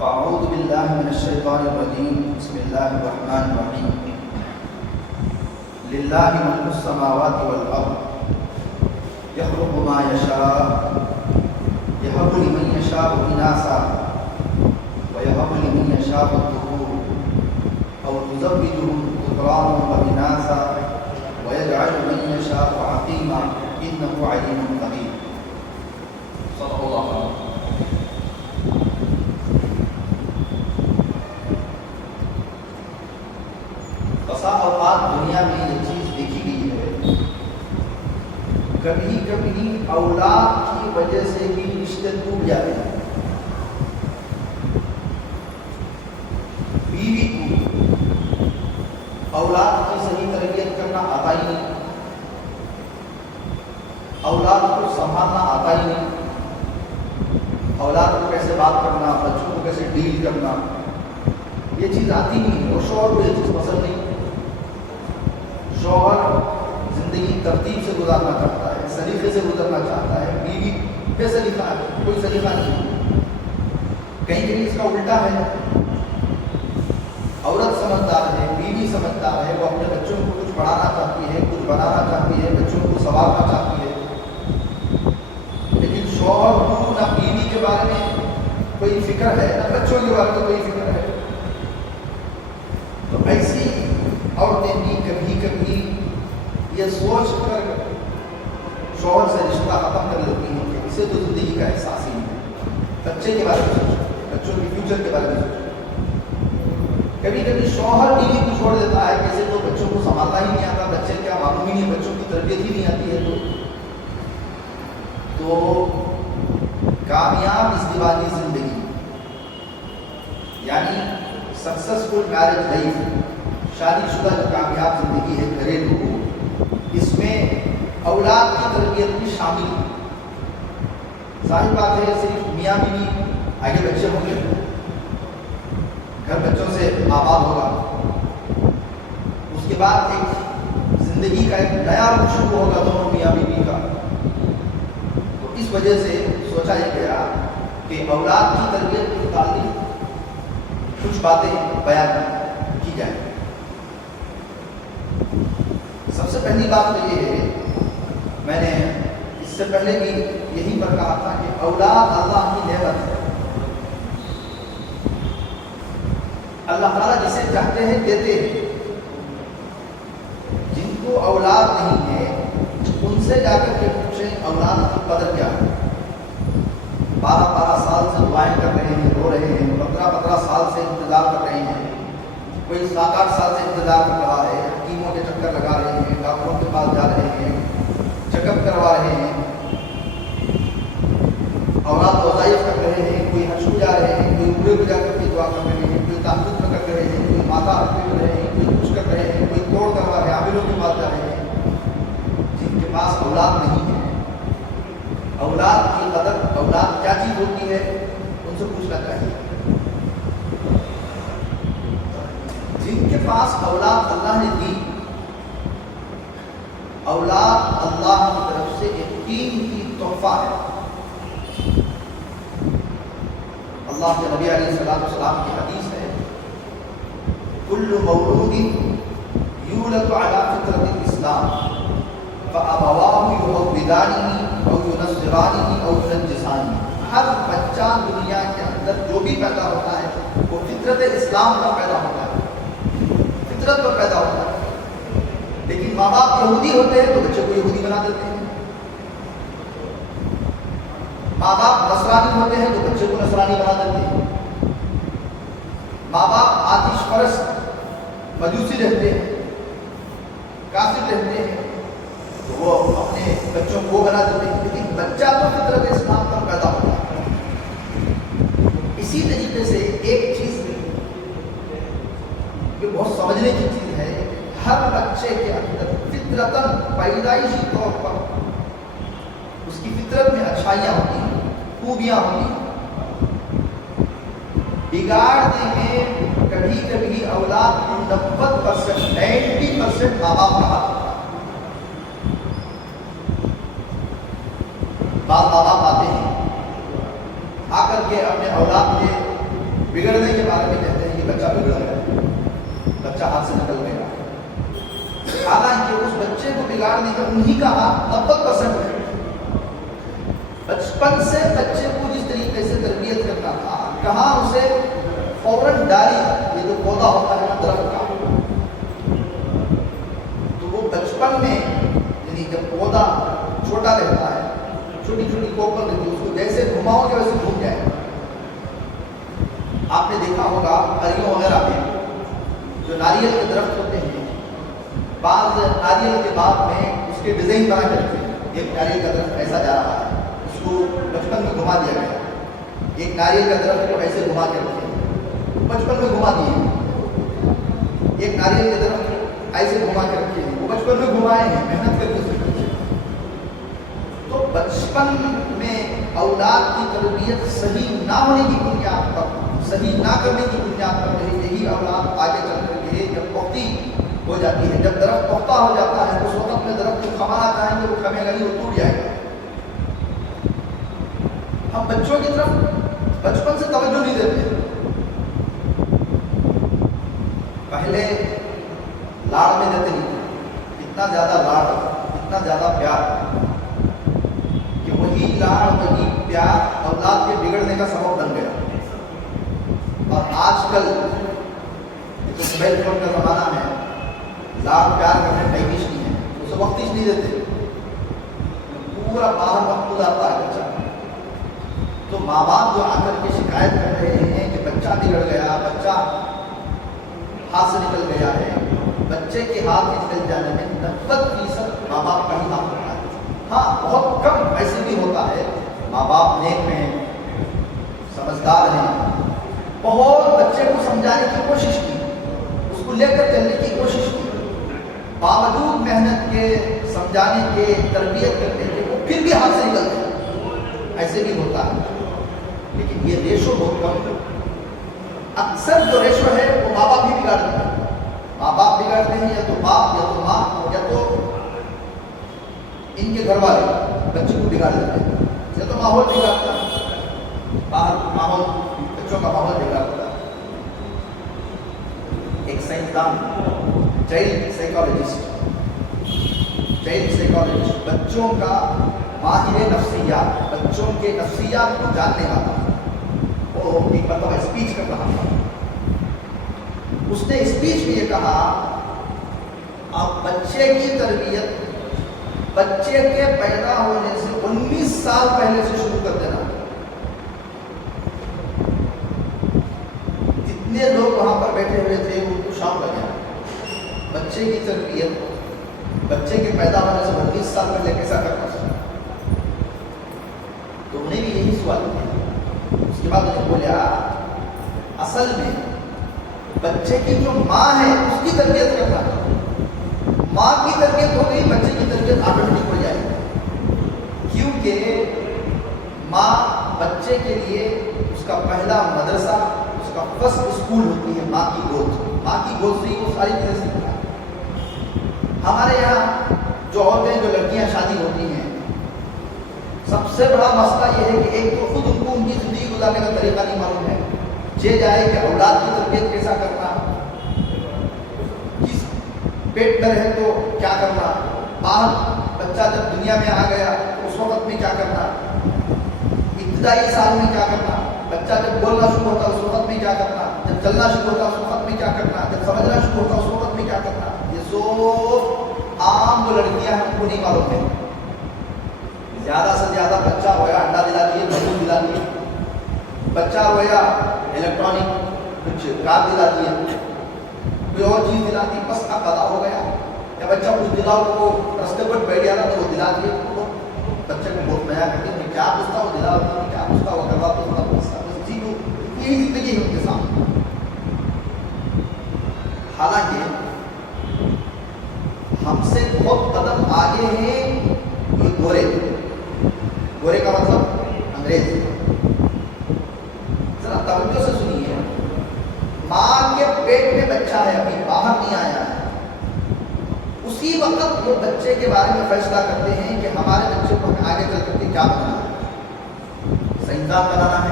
فاعوذ باللہ من الشیطان الرجیم بسم اللہ الرحمن الرحیم للہ ملک السماوات والارض یخلق ما یشاء یہب لمن یشاء اناثا ویہب لمن یشاء الذکور او یزوجہم ذکرانا واناثا ویجعل من یشاء عقیما انہ علیم قدیر. صدق اللہ علیہ. بسا اوقات دنیا میں یہ چیز دیکھی گئی ہے، کبھی کبھی اولاد کی وجہ سے بھی رشتے ٹوٹ جاتے ہیں. بیوی کو اولاد کی صحیح تربیت کرنا آتا ہی نہیں، اولاد کو سنبھالنا آتا ہی نہیں، اولاد کو کیسے بات کرنا، بچوں کو کیسے ڈیل کرنا، یہ چیز آتی نہیں. اور شوہر کو یہ چیز پسند نہیں. شوہر زندگی ترتیب سے گزارنا چاہتا ہے، سلیقے سے گزرنا چاہتا ہے. بیوی بے سلیقہ ہے، کوئی سلیقہ نہیں. کہیں کہیں اس کا الٹا ہے. عورت سمجھدار ہے، بیوی سمجھدار ہے، وہ اپنے بچوں کو کچھ پڑھانا چاہتی ہے، کچھ بنانا چاہتی ہے، بچوں کو سنوارنا چاہتی ہے. لیکن شوہر کو نہ بیوی کے بارے میں کوئی فکر ہے، نہ بچوں کے بارے میں کوئی فکر ہے. تو ایسی عورتیں بھی کبھی کبھی یہ سوچ کر شوہر سے رشتہ ختم کر لیتی ہیں کہ اسے تو زندگی کا احساس ہی نہیں ہے. بچے کے بارے میں سوچو، بچوں کے فیوچر کے بارے میں سوچو. کبھی کبھی شوہر بیوی کو چھوڑ دیتا ہے کہ اسے تو بچوں کو سنبھالنا ہی نہیں آتا، بچے کیا معلوم ہی نہیں، بچوں کی تربیت ہی نہیں آتی ہے. تو کامیاب ازدواجی زندگی یعنی سکسیسفل میرج لائف، شادی شدہ جو کامیاب زندگی ہے گھریلو، اس میں اولاد کی تربیت بھی شامل ہے. ظاہر بات ہے صرف میاں بیوی آگے بچے ہوں گے، گھر بچوں سے آباد ہوگا، اس کے بعد ایک زندگی کا ایک نیا رخ شروع ہوگا دونوں میاں بیوی کا. تو اس وجہ سے سوچا یہ گیا کہ اولاد کی تربیت کے متعلق کچھ باتیں بیان کی جائیں. سب سے پہلی بات تو یہ ہے، میں نے اس سے پہلے بھی یہی پر کہا تھا کہ اولاد اللہ کی نعمت ہے. اللہ تعالیٰ جسے چاہتے ہیں دیتے ہیں. جن کو اولاد نہیں ہے ان سے جا کر کے پوچھیں اولاد کی قدر کیا ہے. 12 سال سے دعائیں کر رہے ہیں، رو رہے ہیں، 15 سال سے انتظار کر رہے ہیں، کوئی 7-8 سال سے انتظار کر رہا ہے، حکیموں کے چکر لگا رہے ہیں، ڈاکٹروں کے پاس جا رہے ہیں، چیک اپ کروا رہے ہیں، اولاد وظائف کر رہے ہیں، کوئی حج کو جا رہے ہیں، کوئی عمرے کو جا کر کے دعا کر رہے ہیں، کوئی تحجد میں کر رہے ہیں، کوئی ماتا کر رہے ہیں، کوئی کچھ کر رہے ہیں، کوئی توڑ کروا رہے ہیں، عاملوں کے پاس جا رہے ہیں. جن کے پاس اولاد نہیں ہے، اولاد کی قدر، اولاد کیا چیز ہوتی ہے، ان سے پوچھنا چاہیے. جن کے پاس اولاد اللہ نے دی، اولاد اللہ کی طرف سے ایک قیمتی تحفہ ہے. اللہ کے نبی علیہ السلام کی حدیث ہے، کل مولود یولد علی فطرۃ الاسلام فابواہ یحودانہ او ینصرانہ او ینجسانہ. ہر بچہ دنیا کے اندر جو بھی پیدا ہوتا ہے وہ فطرت اسلام کا پیدا ہوتا ہے، فطرت پر پیدا ہوتا ہے. لیکن ماں باپ یہودی ہوتے ہیں تو بچے کو یہودی بنا دیتے ہیں. ماں باپ نصرانی ہوتے ہیں تو بچے کو نصرانی بنا دیتے ہیں. ماں باپ آتش پرست مجوسی رہتے ہیں، کافر رہتے ہیں، تو وہ اپنے بچوں کو بنا دیتے ہیں. لیکن بچہ تو فطرت اسلام پر پیدا ہوتا ہے. اسی طریقے سے ایک چیز جو بہت سمجھنے کی چیز ہے، ہر بچے کے اندر فطرتاً پیدائشی طور پر اس کی فطرت میں اچھائیاں ہوتی ہیں، خوبیاں ہوتی ہیں. بگاڑنے میں کبھی کبھی اولاد کو 90% ماں باپ کا ہاتھ ہوتا ہے. بعض ماں باپ آتے ہیں، آ کر کے اپنے اولاد کے بگڑنے کے بارے میں کہتے ہیں کہ بچہ بگڑ گیا، بچہ ہاتھ سے نکل گیا، حالانکہ اس بچے کو بگاڑنے کا انہی کا ہاتھ 90% ہے۔ بچپن سے بچے کو جس طریقے سے تربیت کرنا تھا، کہاں اسے فوراً ڈالی، یہ جو پودا ہوتا ہے نا درخت کا، تو وہ بچپن میں یعنی جب پودا چھوٹا رہتا ہے، چھوٹی چھوٹی کوپل رہتی ہے، اس کو جیسے گھماؤ گے ویسے گھوم جائے گا۔ آپ نے دیکھا ہوگا پریوں وغیرہ میں جو ناریل کے درخت ہوتے ہیں، بعض ناریل کے بعد میں اس کے ڈیزائن بنا کرتے ہیں، ایک ناریل کا درخت ایسا جا رہا ہے، اس کو بچپن میں گھما دیا گیا، ایک ناریل کا درخت کو ایسے گھما کے رکھتے ہیں، بچپن میں گھما دیے، ایک ناریل کے درخت کو ایسے گھما کے رکھتے ہیں، وہ بچپن میں گھمائے ہیں محنت کر کے۔ تو بچپن میں اولاد کی تربیت صحیح نہ ہونے کی بنیاد پر، صحیح نہ کرنے کی بنیاد پر یہی اولاد آگے چل کر کے جب پختی ہو جاتی ہے، جب درخت پختہ ہو جاتا ہے، اس وقت میں درخت کو کھمانا چاہیں گے وہ کھمے گا نہیں، وہ ٹوٹ جائے گا۔ ہم بچوں کی طرف بچپن سے توجہ نہیں دیتے۔ پہلے لاڑ میں دیتے نہیں تھے، اتنا زیادہ لاڑ، اتنا زیادہ پیار کہ وہی لاڑ وہی پیار اولاد کے بگڑنے کا سبب بن گیا۔ اور آج کل یہ تو موبائل فون کا زمانہ ہے، لاڑ پیار کرنے ٹائم نہیں ہے، اسے وقت نہیں دیتے، پورا باہر وقت گزارتا ہے بچہ۔ تو ماں باپ جو آ کر کے شکایت کر رہے ہیں کہ بچہ بگڑ گیا، بچہ ہاتھ سے نکل گیا ہے، بچے کے ہاتھ نکل جانے میں 90% ماں باپ کا ہی ہاتھ ہوتا ہے۔ ہاں بہت کم ایسے بھی ہوتا ہے ماں باپ نیک ہیں، سمجھدار ہیں، بہت بچے کو سمجھانے کی کوشش کی، اس کو لے کر چلنے کی کوشش کی، باوجود محنت کے، سمجھانے کے، تربیت کرنے کے، وہ پھر بھی ہاتھ سے نکل گیا، ایسے بھی ہوتا ہے۔ لیکن یہ ریشو بہت کم، اکثر جو ریشو ہے وہ ماں باپ ہی بگاڑتے ہیں۔ ماں باپ بگاڑتے ہیں، یا تو باپ یا تو ماں یا تو ان کے گھر والے بچے کو بگاڑ دیتے ہیں، یا تو ماحول بگاڑتا ہے، باہر ماحول، بچوں کا ماحول بگاڑتا ہے۔ ایک سائنسدان، چائلڈ سائیکالوجسٹ، بچوں کا ماہر نفسیات، بچوں کے نفسیات کو جاننے والا، وہ ایک مرتبہ اسپیچ کر رہا تھا۔ اس نے اسپیچ میں یہ کہا، آپ بچے کی تربیت بچے کے پیدا ہونے سے 19 سال پہلے سے شروع کر دینا۔ جتنے لوگ وہاں پر بیٹھے ہوئے تھے ان کو شام لگا، بچے کی تربیت بچے کے پیدا ہونے سے 19 سال پہلے کیسا کرنا چاہیے؟ تو انہیں بھی یہی سوال کیا۔ اس کے بعد انہیں بولا، اصل میں بچے کی جو ماں ہے اس کی تربیت کرنا ہے، ماں کی تربیت ہو گئی، بچے کی تربیت آٹومیٹک ہو جائے گی، کیونکہ ماں بچے کے لیے اس کا پہلا مدرسہ، اس کا فرسٹ اسکول ہوتی ہے ماں کی گود۔ ماں کی گود سے وہ ساری چیزیں سیکھتا ہے۔ ہمارے یہاں جو عورتیں، جو لڑکیاں شادی ہوتی ہیں، سب سے بڑا مسئلہ یہ ہے کہ ایک تو خود ان کو ان کی زندگی گزارنے کا طریقہ نہیں معلوم ہے، یہ جائے کہ اولاد کی تربیت کیسا کرنا، کس پیٹ میں رہے تو کیا کرنا، باہر بچہ جب دنیا میں آ گیا تو اس وقت میں کیا کرنا، ابتدائی سال میں کیا کرنا، بچہ جب بولنا شروع ہوتا اس وقت میں کیا کرنا، جب چلنا شروع ہوتا اس وقت میں کیا کرنا، جب سمجھنا شروع ہوتا اس وقت میں کیا کرنا۔ یہ سب عام جو لڑکیاں ہیں ان کو نہیں معلوم ہے۔ زیادہ سے زیادہ بچہ رویا انڈا دلا دیے، بلون دلا دیے، بچہ رویا الیکٹرانک کچھ کار دلا دیے، کوئی اور چیز دلا دی، بس اب ادا ہو گیا۔ یا بچہ کچھ دلاؤ کو رستے پر بیٹھ گیا تو وہ دلا دیے، تو بچے کو بہت مزہ کرتے ہیں، کیا پوچھتا وہ دلا دیتا، کیا پوچھتا وہ کروا تو بس جی، یہی زندگی ہے ان کے سامنے۔ حالانکہ ہم سے بہت قدم آگے ہیں یہ گورے، گورے کا مطلب انگریز۔ ذرا توجہ سے سنیے، ماں کے پیٹ میں بچہ ہے، ابھی باہر نہیں آیا ہے، اسی وقت وہ بچے کے بارے میں فیصلہ کرتے ہیں کہ ہمارے بچے کو ہمیں آگے چل کر کے کیا بنانا ہے، سائنسدان بنانا ہے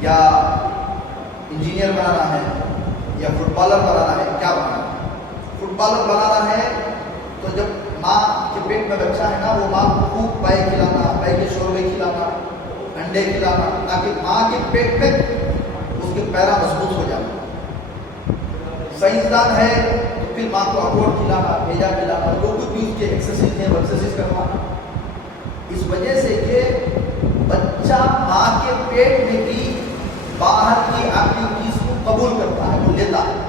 یا انجینئر بنانا ہے یا فٹ بالر بنانا ہے، کیا بنانا ہے؟ فٹ بالر بنانا ہے تو جب ماں کے پیٹ میں بچہ ہے نا، وہ ماں کو خوب پائے کھلانا، پائے کے شوربے کھلانا، انڈے کھلانا، تاکہ ماں کے پیٹ میں اس کے پیرا مضبوط ہو جانا۔ سائنسدان ہے تو پھر ماں کو اخروٹ کھلانا، بھیجا کھلانا، جو کچھ بھی اس کے ایکسرسائز ہے وہ ایکسرسائز کروانا۔ اس وجہ سے کہ بچہ ماں کے پیٹ میں بھی باہر کی ایکٹیویٹیز کو قبول کرتا ہے، وہ لیتا ہے۔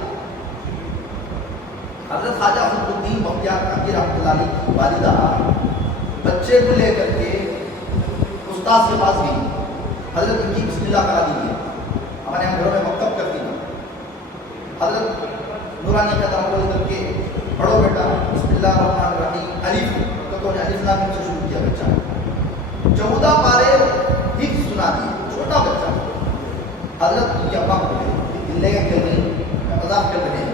حضرت خواجہ قطب الدین بختیار کاکی رحمۃ اللہ علیہ کی والدہ بچے کو لے کر کے استاد کے پاس گئی، حضرت ان کی بسم اللہ کرا دیجیے، ہمارے یہاں گھروں میں مکتب کرتی ہیں، حضرت نورانی کا دامن کر کے پڑھو بیٹا بسم اللہ الرحمن الرحیم، الف تو نے الف لام سے شروع کیا، بچہ 14 پارے حفظ سنا دیے، چھوٹا بچہ۔ حضرت ان کی ابا کو دلے کے کھیل رہی مذاق کر رہے ہیں،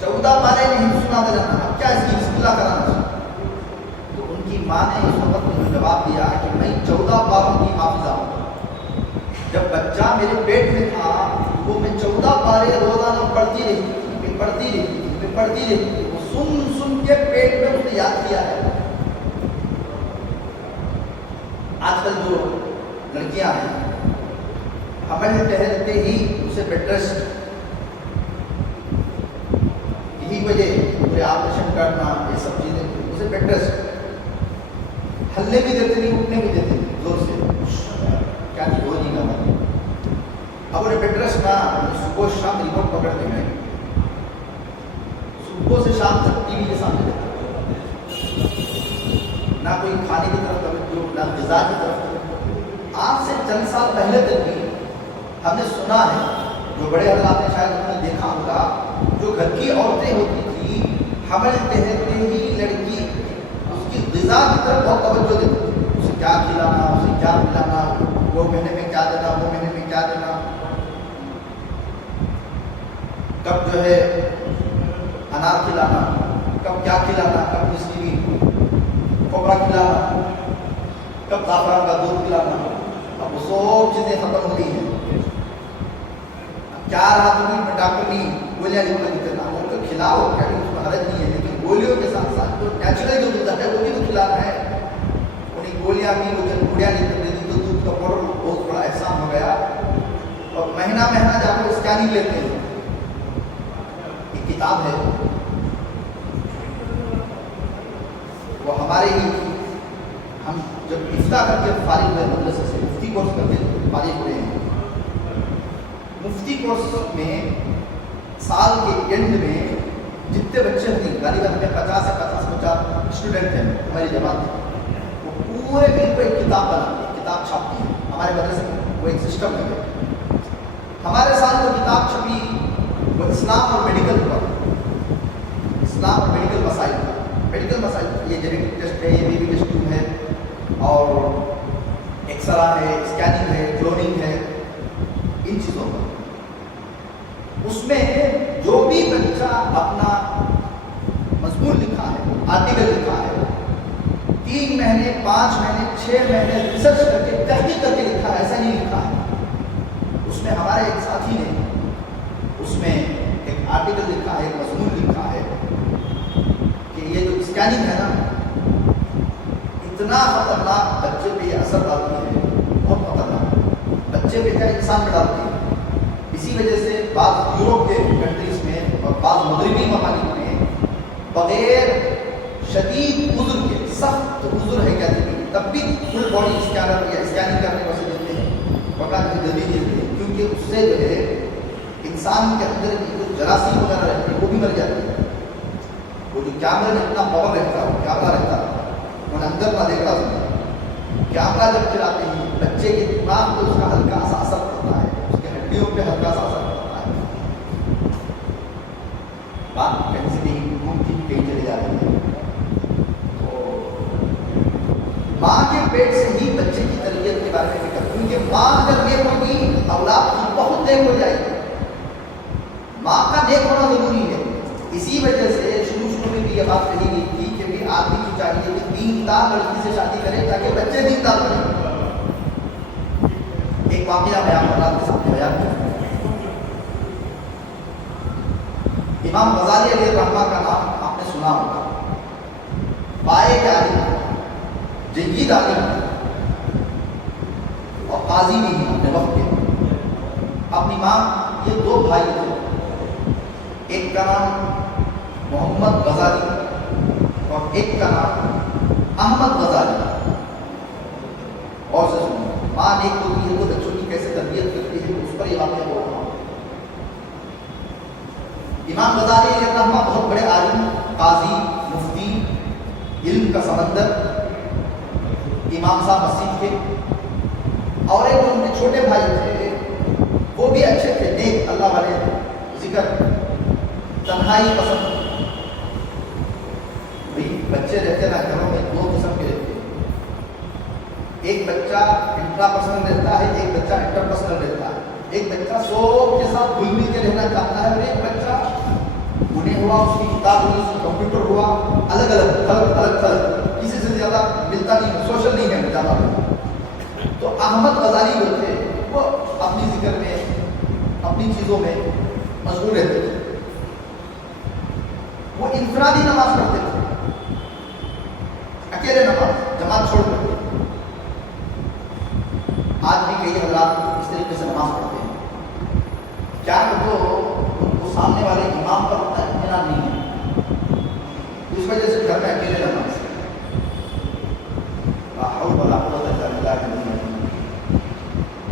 14 پارے میں حفظ سنا دے جانا، اب کیا اس کی بسم اللہ کرانا چاہیے؟ تو ان کی ماں نے اس وقت مجھے جواب دیا کہ میں 14 پاروں کی حافظہ ہوں، جب بچہ میرے پیٹ میں تھا وہ میں 14 پارے روزانہ پڑھتی رہی، پڑھتی رہی، پڑھتی رہی، وہ سن سن کے پیٹ میں اس نے یاد کیا ہے۔ آج کل جو لڑکیاں ہیں حمل ٹہرتے ہی اسے بیڈ ریسٹ، یہی وجہ پورے آپریشن کرنا، یہ سب چیزیں اسے بیڈ ریسٹ، ہلنے بھی دیتے نہیں، اٹھنے بھی دیتے نہیں زور سے، کیا نہیں ہو نہیں گا۔ اب انہیں بیڈ ریسٹ نہ، صبح شام ریموٹ پکڑ کے گئے، صبح سے شام تک ٹی وی کے سامنے دیکھتے، نہ کوئی کھانے کی طرف توجہ، نہ غذا کی طرف۔ آج سے چند سال پہلے تک بھی ہم نے سنا ہے، جو بڑے حضرات نے شاید انہوں نے دیکھا ہوگا، جو گھر کی عورتیں ہوتی تھی حمل ٹہرتے ہی لڑکی اس کی غذا کی طرف بہت توجہ دیتی تھی، اسے کیا کھلانا، اسے کیا پلانا، وہ مہینے میں کیا دینا، وہ مہینے میں کیا دینا، کب جو ہے انار کھلانا، کب کیا کھلانا، کب اس کی کوبرا کھلانا، کب زعفران کا دودھ پلانا۔ اب وہ سب چیزیں ختم ہو گئی ہیں۔ کیا رہا تمہیں میں ڈاکٹر نہیں گولیاں لکھ کر دیتے نا، وہ تو کھلاؤ، کیا اس میں حرج نہیں ہے، لیکن گولیوں کے ساتھ ساتھ جو نیچرل جو دودھ ہے وہ بھی تو کھلانا ہے۔ انہیں گولیاں بھی وہ جب گولیاں لکھ کر دیتی تو دودھ کا پاؤڈر بہت بڑا احسان ہو گیا، اور مہینہ مہینہ جا کر اسکیننگ لیتے ہیں۔ ایک کتاب ہے وہ ہمارے ہی، ہم جب افتاء کر کے فارغ ہوئے مدرسے سے، مفتی کورس کر کے فارغ ہوئے ہیں، مفتی کورس میں سال کے اینڈ میں جتنے بچے ہوتے ہیں، غالباً ہمیں 50 سے 50 اسٹوڈنٹ ہیں ہماری جماعت میں، وہ پورے دن کو ایک کتاب بناتے ہیں، کتاب چھاپتی ہے ہمارے مدرسے میں، وہ ایک سسٹم ہے۔ ہمارے ساتھ جو کتاب چھپی وہ اسلام اور میڈیکل پر، اسلام اور میڈیکل مسائل پر، میڈیکل مسائل، یہ جینیٹک ٹیسٹ ہے، یہ بی بی ٹیسٹ ہے، اور ایکسرا ہے، اسکیننگ ہے، کلوننگ ہے، ان چیزوں پر۔ اس میں جو بھی بچہ اپنا مضمون لکھا ہے، آرٹیکل لکھا ہے، 3 مہینے، 5 مہینے، 6 مہینے ریسرچ کر کے، تحقیق کر کے لکھا ہے، ایسا نہیں لکھا ہے۔ اس میں ہمارے ایک ساتھی نے اس میں ایک آرٹیکل لکھا ہے، ایک مضمون لکھا ہے کہ یہ جو اسکیننگ ہے نا، اتنا خطرناک بچے پہ یہ اثر ڈالتی ہے، بہت خطرناک، بچے پہ کیا انسان پہ ڈالتی ہے۔ اسی وجہ سے بعض یورپ کے کنٹریز میں اور بعض مغربی ممالک میں بغیر شدید عذر کے، سخت عذر ہے کہتے ہیں، تب بھی فل باڈی اسکینر یا اسکیننگ کرنے کو دیتے ہیں، پکا کے جلدی دیتے ہیں، کیونکہ اس سے جو ہے انسان کے اندر کی جو جراثیم وغیرہ رہتی ہے وہ بھی مر جاتی ہے۔ وہ جو کیمرے میں اتنا پاور رہتا ہے، کیمرہ رہتا ہے، انہیں اندر نہ دیکھتا سکتا، کیمرہ جب چلاتے ہیں بچے کے دماغ کو اس کا ہلکا سا اثر پڑتا ہے، اس کے ہڈیوں پہ ہلکا سا اثر پڑتا ہے، بات کہیں سے کہیں ممکن کہیں چلی جا رہی ہے۔ تو ماں کے پیٹ سے ہی بچے کی تربیت کے بارے میں فکر، کیونکہ ماں اگر نیک ہوگی اولاد کی بہت نیک ہو جائے گی۔ ماں کا نیک ہونا ضروری ہے۔ اسی وجہ سے شروع میں بھی یہ بات کہی گئی تھی کہ بھی آدمی کو چاہیے کہ دیندار لڑکی سے شادی کرے تاکہ بچے دیندار بنے۔ ایک ایک واقعہ میں آپ کے سامنے بیان کروں. امام غزالی علیہ الرحمہ کا نام آپ نے سنا ہوگا. پائے کے عالم، جید عالم اور قاضی بھی ہیں اپنے وقت کے. اپنی ماں، یہ دو بھائی تھے، ایک کا نام محمد غزالی اور ایک کا نام احمد غزالی. اور سے سنو، ماں ایک ہوتی ہے وہ بچوں کی کیسے تربیت کرتی ہے، اس پر یہ واقعہ بول رہا ہوں. امام غزالی علیہ الرحمہ بہت بڑے عالم، قاضی، مفتی، علم کا سمندر، امام صاحب مسجد کے. اور ایک ان کے چھوٹے بھائی تھے، وہ بھی اچھے تھے، نیک اللہ والے، ذکر، تنہائی پسند. بچے رہتے نا گھروں میں دو قسم کے رہتے ہیں. ایک بچہ انٹرا پرسنل رہتا ہے، ایک بچہ انٹر پرسنل رہتا ہے. ایک بچہ سب کے ساتھ گھل مل کے رہنا چاہتا ہے، اور ایک بچہ انہیں ہوا، اس کی کتاب ہوئی، اس کا کمپیوٹر ہوا، الگ الگ الگ کسی سے زیادہ ملتا نہیں، سوشل نہیں ہے زیادہ. تو احمد غزالی جو تھے وہ اپنی ذکر میں، اپنی چیزوں میں مشغول رہتے تھے. وہ انفرادی نماز پڑھتے تھے، اکیلے نماز، جماعت چھوڑ کر. آج بھی کئی حضرات اس طریقے سے نماز پڑھتے ہیں. کیا تو ان کو سامنے والے امام پر اتنا اطمینان نہیں ہے، اس وجہ سے گھر میں اکیلے نماز.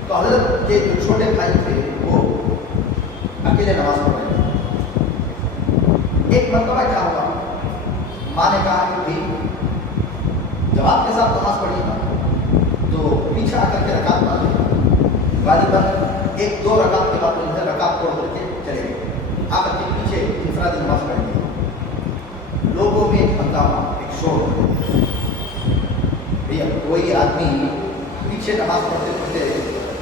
تو حضرت کے جو چھوٹے بھائی تھے وہ اکیلے نماز پڑھ رہے تھے. ایک مرتبہ کیا ہوا، ماں نے کہا کہ بھائی جماعت کے ساتھ نماز پڑھیے گا تو پیچھے آ کر کے رکعت پڑھ لیں. غالباً ایک دو رکعت کے بعد انہیں رکعت توڑ کر کے چلے گئے، آ کر کے پیچھے انفرادی نماز پڑھ لی. لوگوں میں ایک ہنگامہ، ایک شور. بھیا کوئی آدمی پیچھے نماز پڑھتے پڑھتے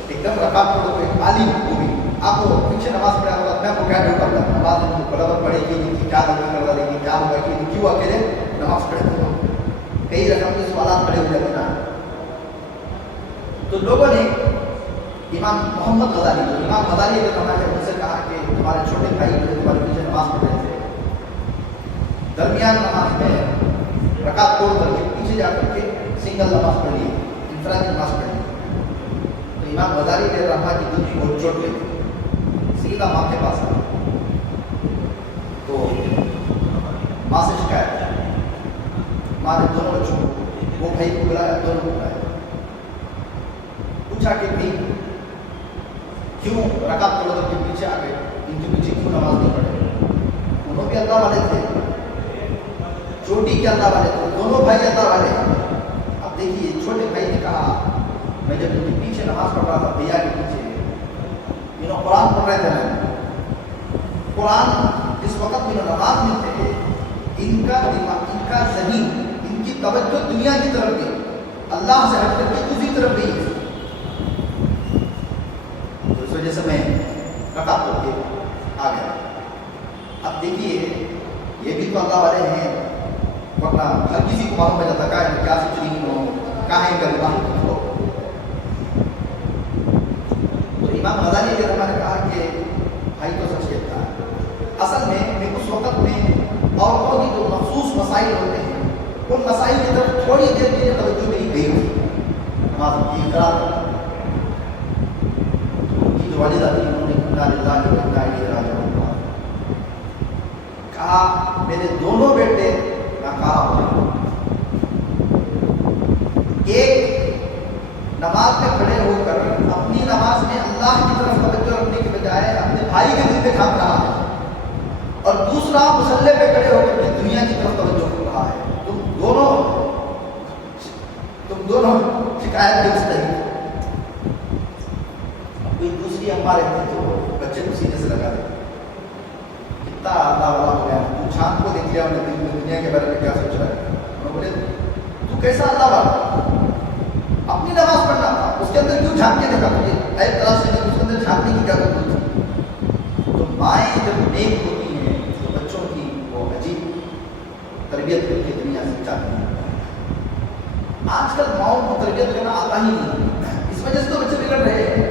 ایک دم رکعت توڑ تو ایک عالم وہ بھی آپ کو پیچھے نماز پڑھا ہوگا، میں آپ کو کیا ڈیوٹا ہوگا، نماز برابر پڑھے گی نہیں، کیا لگے کروا دے گی، کیا ہوگا کہ کیوں اکیلے نماز پڑھتے ہو. کئی رقم کے سوالات کھڑے ہو جاتے نا. تو لوگوں نے امام محمد غزالی، امام غزالی نے کہا کہ ان سے کہا کہ تمہارے چھوٹے بھائی جو تمہارے پیچھے نماز پڑھ رہے تھے، درمیان نماز میں رکعت توڑ کر کے پیچھے جا کر کے سنگل نماز پڑھ لی، انفرادی نماز پڑھ لی. تو امام غزالی نے رحمہ کی دل کی بہت چوٹ لگی، سیدھا ماں کے پاس آیا. تو ماں سے شکایت، ماں نے دونوں بچوں کو، وہ بھائی کو بلایا، دونوں کو بلایا، پوچھا کہ بھائی کیوں رکعت توڑ کر کے پیچھے آ گئے، ان کے پیچھے کیوں نماز نہیں پڑھے. انہوں بھی اللہ والے تھے، چوٹی کے اللہ والے تھے، دونوں بھائی اللہ والے. اب دیکھیے چھوٹے بھائی نے کہا میں جب ان کے پیچھے نماز پڑھ رہا تھا، بھیا کے پیچھے انہوں قرآن پڑھ رہے تھے نا، قرآن جس وقت میں نماز میں تھے، ان کا دماغ، ان کا ذہن، ان کی توجہ دنیا کی طرف گئی، اللہ سے ہٹ کر کے دوسری طرف گئی. تو اس وجہ سے میں رکعت توڑ کے آ گیا. اب دیکھیے یہ بھی تو اللہ والے ہیں، ورنہ ہر کسی کو معلوم ہو جاتا ہے کیا سچری ہو، کہاں ہے گلبا. تو امام غزالی علیہ الرحمہ نے کہا کہ بھائی تو سچ کہتا ہے. اصل میں اس وقت میں عورتوں کی جو مخصوص مسائل ہوتے ہیں، ان مسائل کی طرف تھوڑی دیر کے لیے توجہ میری گئی ہوئی. نماز کی اقرار کرنا، ان کی جو والدہ تھی انہوں نے کہا میرے دونوں بیٹے ناکام ہوئے. ایک نماز میں کھڑے ہو کر اپنی نماز میں اللہ کی طرف توجہ رکھنے کے بجائے اپنے بھائی کے دل پہ کھانپ رہا ہے، اور دوسرا مصلے پہ کھڑے ہو کر کے دنیا کی طرف توجہ کر رہا ہے. تم دونوں شکایت کے مستحق. کوئی دوسری اماں رہتی تو بچے کو سینے سے لگا دیتے، کتنا اللہ والا ہو گیا، تو چاند کو دیکھ لیا انہیں دل میں دنیا کے بارے میں کیا سوچ رہا ہے. انہوں بولے تو کیسا اللہ والا، اپنی نماز پڑھنا تھا، اس کے اندر کیوں جھانک کے دیکھا تجھے، اے طرح سے اس کے اندر جھانکنے کی کیا ضرورت تھی. تو مائیں جب نیک ہوتی ہیں تو بچوں کی وہ عجیب تربیت کر کے دنیا سے چاہتی ہیں. آج کل ماؤں کو تربیت کرنا آتا ہی نہیں، اس وجہ سے تو بچے بگڑ رہے ہیں.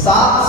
7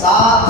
7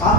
7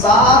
7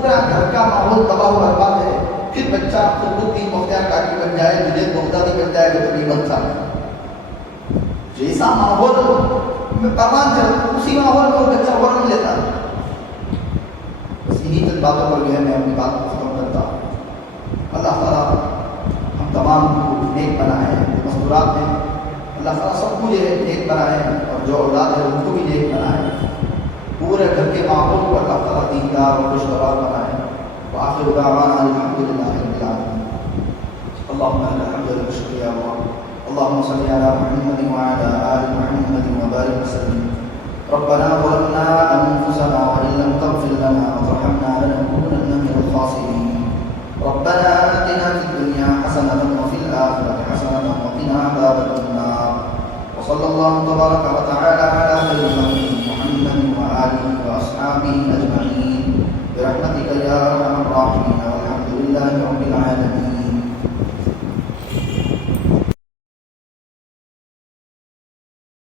پورا گھر کا ماحول تباہ و برباد ہے، پھر بچہ خود دین مختار کاٹی بن جائے، مجھے بغدادی بن جائے تو تقریباً سا جیسا ماحول میں پروان چل اسی ماحول میں وہ بچہ ورن لیتا ہے. بس انہی چند باتوں پر جو ہے میں اپنی بات کو ختم کرتا ہوں. اللہ تعالیٰ ہم تمام کو نیک بنائے، مستورات ہیں اللہ تعالیٰ سب کو یہ نیک بنائے، اور جو اولاد ہے ان کو بھی نیک بنائے، پورے گھر کے ماحول کو اللہ تعالیٰ دیندار اور خوشگوار بنائے. وآخر دعوانا الحمد للہ رب العالمین. اللهم لك الحمد والشكر يا الله. اللهم صل على محمد وعلى آل محمد وبارك وسلم. ربنا ظلمنا أنفسنا وإن لم تغفر لنا وترحمنا لنكونن من الخاسرين. ربنا آتنا في الدنيا حسنة وفي الآخرة حسنة وقنا عذاب النار. وصلى الله تبارك وتعالى على خير خلقه محمد وآله وأصحابه أجمعين برحمتك يا أرحم الراحمين.